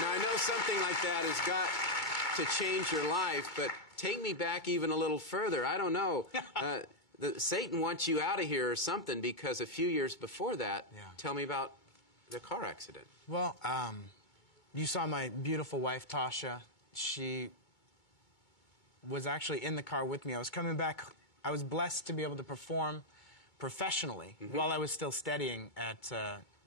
Now, I know something like that has got to change your life, but take me back even a little further. I don't know. Satan wants you out of here or something, because a few years before that, tell me about the car accident. Well, you saw my beautiful wife, Tasha. She was actually in the car with me. I was coming back. I was blessed to be able to perform professionally while I was still studying at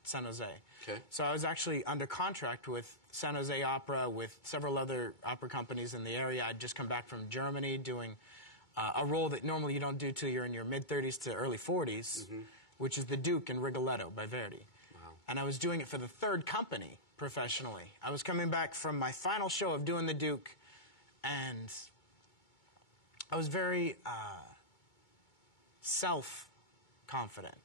San Jose. Okay. So I was actually under contract with San Jose Opera, with several other opera companies in the area. I'd just come back from Germany doing a role that normally you don't do till you're in your mid-30s to early 40s, which is The Duke in Rigoletto by Verdi. Wow. And I was doing it for the third company professionally. I was coming back from my final show of doing The Duke, and I was very self-confident.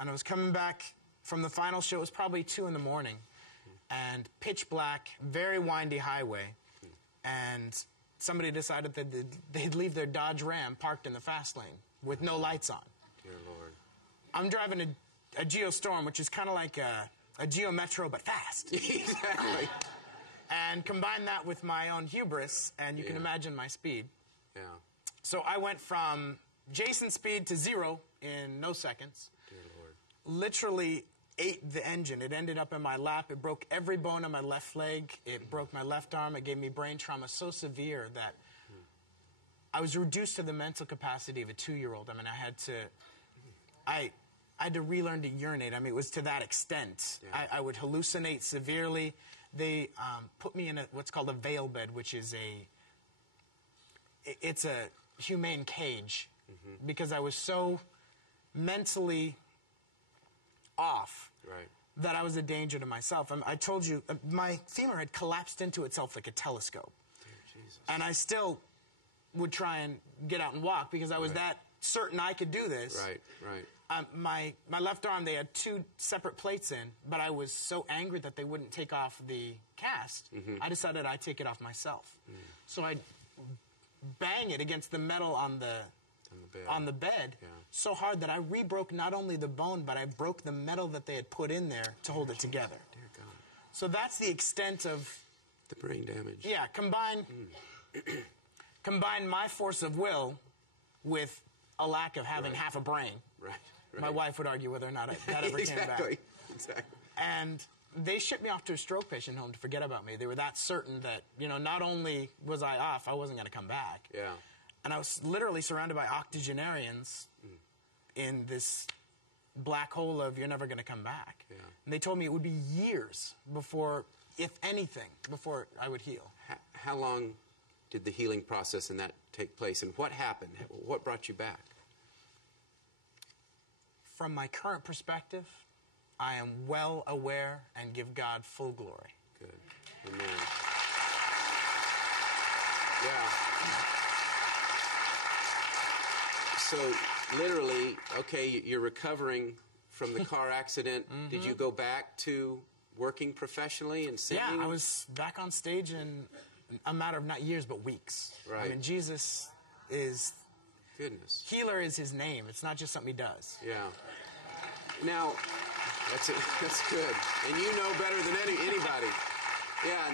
And I was coming back from the final show. It was probably 2 in the morning, and pitch black, very windy highway, and somebody decided that they'd leave their Dodge Ram parked in the fast lane with no lights on. Dear Lord. I'm driving a Geostorm, which is kind of like a Geo Metro, but fast. Exactly. And combine that with my own hubris, and you can imagine my speed. Yeah. So I went from Jason speed to 0 in no seconds. Dear Lord. Literally ate the engine. It ended up in my lap. It broke every bone in my left leg. It broke my left arm. It gave me brain trauma so severe that I was reduced to the mental capacity of a 2-year-old. I mean, I had to relearn to urinate. I mean, it was to that extent. Yeah. I would hallucinate severely. They put me in what's called a veil bed, which is it's a humane cage, because I was so mentally off that I was a danger to myself. I told you, my femur had collapsed into itself like a telescope. Dear Jesus. And I still would try and get out and walk because I was that certain I could do this. Right. My left arm, they had 2 separate plates in, but I was so angry that they wouldn't take off the cast, I decided I'd take it off myself. So I'd bang it against the metal on the bed so hard that I re-broke not only the bone, but I broke the metal that they had put in there to hold it together. Dear God. So that's the extent of the brain damage. Yeah, combine my force of will with a lack of having half a brain. Right. My wife would argue whether or not that ever came back. Exactly. And they shipped me off to a stroke patient home to forget about me. They were that certain that, not only was I off, I wasn't going to come back. Yeah. And I was literally surrounded by octogenarians in this black hole of you're never going to come back. Yeah. And they told me it would be years before, if anything, before I would heal. How long did the healing process in that take place, and what happened? What brought you back? From my current perspective, I am well aware and give God full glory. Good. Amen. Yeah. So, literally, okay, you're recovering from the car accident. Did you go back to working professionally and singing? Yeah, I was back on stage in a matter of not years, but weeks. Right. I mean, Jesus is... Goodness. Healer is his name. It's not just something he does. Yeah. Now, that's good. And you know better than anybody. Yeah.